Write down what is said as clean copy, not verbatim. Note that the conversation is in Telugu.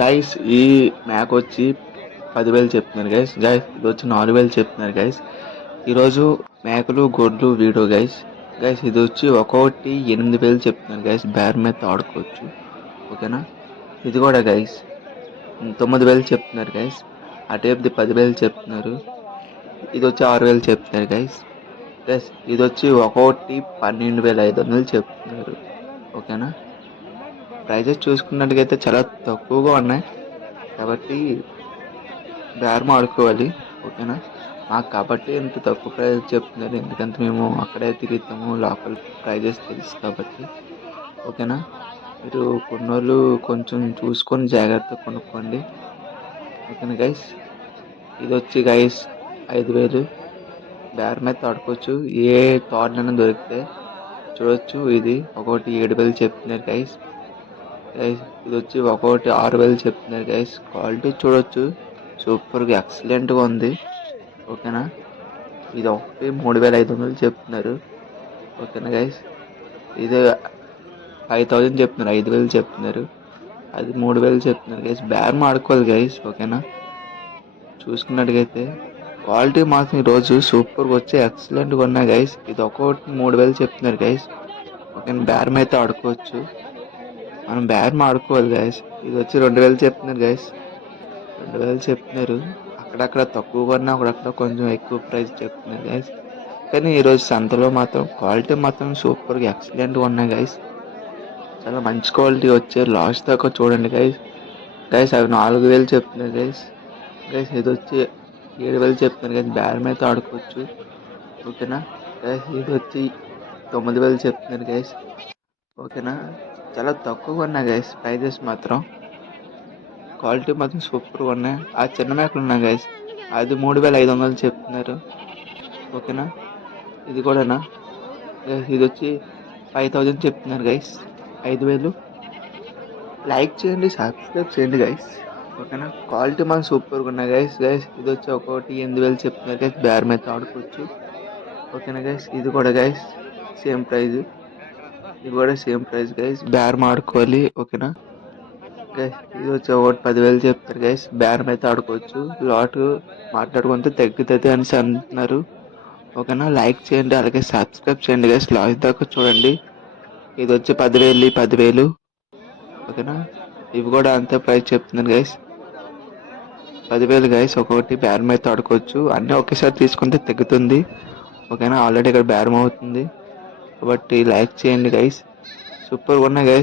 గైస్ ఈ మ్యాక్ వచ్చి 10,000 చెప్తున్నారు గైస్. గైస్ ఇది వచ్చి 4,000 చెప్తున్నారు గైస్. ఈరోజు మేకలు గొడ్లు వీడియో గైస్. గైస్ ఇది వచ్చి ఒక్కొక్కటి 8,000 చెప్తున్నారు గైస్. బేర్ మీద ఆడుకోవచ్చు ఓకేనా. ఇది కూడా గైస్ 9,000 చెప్తున్నారు గైస్. ఆ టైప్ది 10,000 చెప్తున్నారు. ఇది వచ్చి 6,000 చెప్తున్నారు గైస్. గైస్ ఇది వచ్చి ఒక్కొక్కటి 12,500 చెప్తున్నారు ఓకేనా. ప్రైజెస్ చూసుకున్నట్టుగైతే చాలా తక్కువగా ఉన్నాయి కాబట్టి బేరం ఆడుకోవాలి ఓకేనా. మాకు కాబట్టి ఇంత తక్కువ ప్రైజెస్ చెప్తున్నారు, ఎందుకంటే మేము అక్కడే తిరుగుతాము, లోకల్ ప్రైజెస్ తెలుసు కాబట్టి ఓకేనా. మీరు కొన్నోళ్ళు కొంచెం చూసుకొని జాగ్రత్తగా కొనుక్కోండి ఓకేనా గైస్. ఇది వచ్చి గైస్ 5,000 బేరం అయితే ఆడుకోవచ్చు. ఏ తోటలైనా దొరికితే చూడొచ్చు. ఇది ఒకటి 7,000 చెప్తున్నారు గైస్. గైస్ ఇది వచ్చి ఒక్కొక్కటి 6,000 చెప్తున్నారు గైస్. క్వాలిటీ చూడొచ్చు, సూపర్గా ఎక్సలెంట్గా ఉంది ఓకేనా. ఇది ఒకటి 3,500 చెప్తున్నారు ఓకేనా గైస్. ఇది 5,000 చెప్తున్నారు, 5,000 చెప్తున్నారు. అది 3,000 చెప్తున్నారు గైస్. బేరం ఆడుకోవాలి గైస్ ఓకేనా. చూసుకున్నట్టుగైతే క్వాలిటీ మాత్రం ఈరోజు సూపర్గా వచ్చి ఎక్సలెంట్గా ఉన్నాయి గైస్. ఇది ఒక్కొక్కటి 3,000 చెప్తున్నారు గైస్ ఓకేనా. బేరం అయితే ఆడుకోవచ్చు, మనం బేరం ఆడుకోవాలి గైస్. ఇది వచ్చి 2,000 చెప్తున్నారు గైస్. 2,000 చెప్తున్నారు. అక్కడక్కడ తక్కువగా ఉన్నా అక్కడక్కడ కొంచెం ఎక్కువ ప్రైస్ చెప్తున్నారు గైస్. కానీ ఈరోజు సంతలో మాత్రం క్వాలిటీ మాత్రం సూపర్గా ఎక్సలెంట్గా ఉన్నాయి గైస్. చాలా మంచి క్వాలిటీ వచ్చే లాస్ట్ దాకా చూడండి గైస్. గైస్ అవి 4,000 చెప్తున్నారు గైస్. గైస్ ఇది వచ్చి 7,000 చెప్తున్నారు గైస్. బేరం అయితే ఆడుకోవచ్చు ఓకేనా. గైస్ ఇది వచ్చి 9,000 చెప్తున్నారు గైస్ ఓకేనా. చాలా తక్కువగా ఉన్నాయి గైస్ ప్రైజెస్ మాత్రం. క్వాలిటీ మాత్రం సూపర్గా ఉన్నాయి. ఆ చిన్న మేకలు ఉన్నాయి గైస్, అది 3,500 చెప్తున్నారు ఓకేనా. ఇది కూడానా గైస్. ఇది వచ్చి 5,000 చెప్తున్నారు గైస్. 5,000. లైక్ చేయండి, సబ్స్క్రైబ్ చేయండి గైస్ ఓకేనా. క్వాలిటీ మాత్రం సూపర్గా ఉన్నాయి గైస్. గైస్ ఇది వచ్చి ఒక్కొక్కటి 8,000 చెప్తున్నారు గైస్. బేరం అయితే ఆడుకోవచ్చు ఓకేనా గైస్. ఇది కూడా గైస్ సేమ్ ప్రైజ్, ఇది కూడా సేమ్ ప్రైస్ గైస్. బేరం ఆడుకోవాలి ఓకేనా గైస్. ఇది వచ్చి ఒకటి 10,000 చెప్తారు గైస్. బేరం అయితే ఆడుకోవచ్చు, లాట్ మాట్లాడుకుంటే తగ్గుతుంది అనేసి అంటున్నారు ఓకేనా. లైక్ చేయండి, అలాగే సబ్స్క్రైబ్ చేయండి గైస్. లాస్ట్ దాకా చూడండి. ఇది వచ్చి 10,000, 10,000 ఓకేనా. ఇవి కూడా అంతే ప్రైస్ చెప్తున్నారు గైస్. 10,000 గైస్. ఒక్కొక్కటి బేరం అయితే ఆడుకోవచ్చు. అన్నీ ఒకేసారి తీసుకుంటే తగ్గుతుంది ఓకేనా. ఆల్రెడీ ఇక్కడ బేరం అవుతుంది కాబట్టి లైక్ చేయండి గైస్. సూపర్గా ఉన్నాయి గైస్.